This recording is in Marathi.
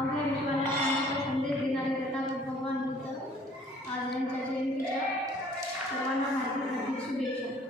अवघ्या विश्वाला शांतीचा संदेश देणारे तथागत भगवान बुद्ध आज यांच्या जयंतीच्या सर्वांना हार्दिक हार्दिक शुभेच्छा.